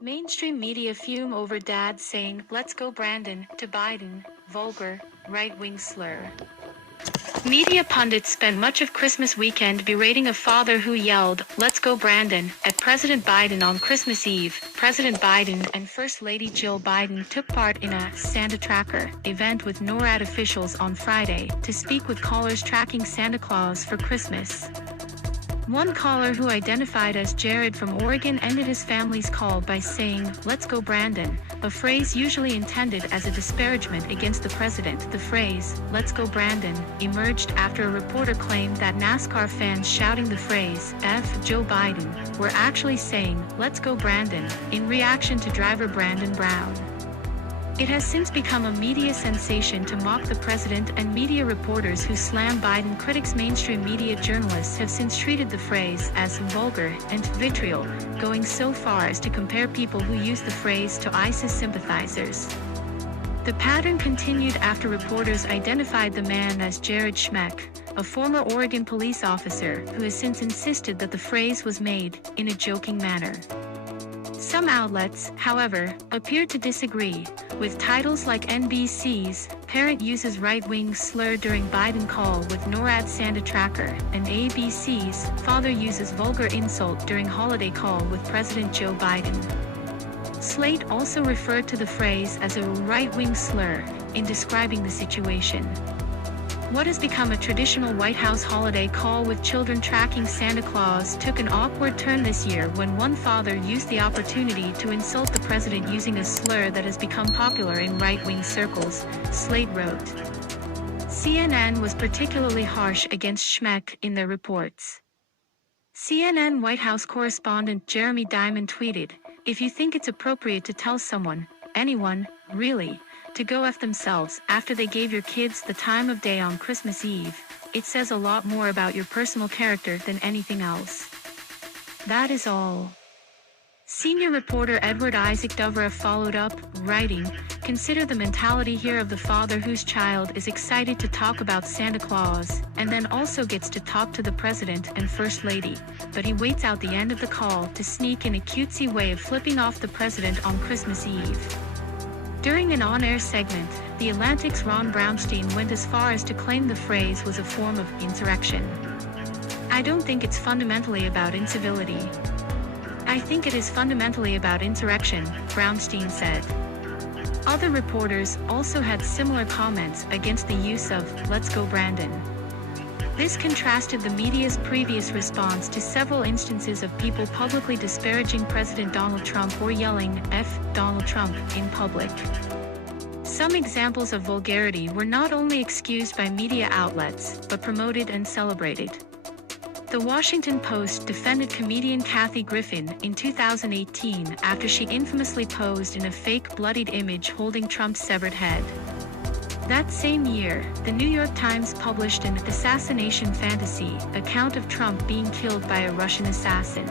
Mainstream media fume over dad saying, "Let's go Brandon," to Biden, vulgar, right-wing slur. Media pundits spent much of Christmas weekend berating a father who yelled, "Let's go Brandon," at President Biden on Christmas Eve. President Biden and First Lady Jill Biden took part in a Santa Tracker event with NORAD officials on Friday to speak with callers tracking Santa Claus for Christmas. One caller who identified as Jared from Oregon ended his family's call by saying, "Let's go Brandon," a phrase usually intended as a disparagement against the president. The phrase, "Let's go Brandon," emerged after a reporter claimed that NASCAR fans shouting the phrase, "F. Joe Biden," were actually saying, "Let's go Brandon," in reaction to driver Brandon Brown. It has since become a media sensation to mock the president, and media reporters who slam Biden. Critics-Mainstream media journalists have since treated the phrase as vulgar and vitriol, going so far as to compare people who use the phrase to ISIS sympathizers. The pattern continued after reporters identified the man as Jared Schmeck, a former Oregon police officer who has since insisted that the phrase was made in a joking manner. Some outlets, however, appeared to disagree, with titles like NBC's "Parent Uses Right-Wing Slur During Biden Call with NORAD Santa Tracker," and ABC's "Father Uses Vulgar Insult During Holiday Call with President Joe Biden." Slate also referred to the phrase as a right-wing slur in describing the situation. What has become a traditional White House holiday call with children tracking Santa Claus took an awkward turn this year when one father used the opportunity to insult the president using a slur that has become popular in right-wing circles, Slate wrote. CNN was particularly harsh against Schmeck in their reports. CNN White House correspondent Jeremy Diamond tweeted, "If you think it's appropriate to tell someone, anyone, really, to go F themselves after they gave your kids the time of day on Christmas Eve, it says a lot more about your personal character than anything else. That is all." Senior reporter Edward Isaac Dovera followed up, writing, "Consider the mentality here of the father whose child is excited to talk about Santa Claus, and then also gets to talk to the president and first lady, but he waits out the end of the call to sneak in a cutesy way of flipping off the president on Christmas Eve." During an on-air segment, The Atlantic's Ron Brownstein went as far as to claim the phrase was a form of insurrection. "I don't think it's fundamentally about incivility. I think it is fundamentally about insurrection," Brownstein said. Other reporters also had similar comments against the use of "Let's go Brandon." This contrasted the media's previous response to several instances of people publicly disparaging President Donald Trump or yelling "F. Donald Trump" in public. Some examples of vulgarity were not only excused by media outlets, but promoted and celebrated. The Washington Post defended comedian Kathy Griffin in 2018 after she infamously posed in a fake bloodied image holding Trump's severed head. That same year, the New York Times published an assassination fantasy account of Trump being killed by a Russian assassin.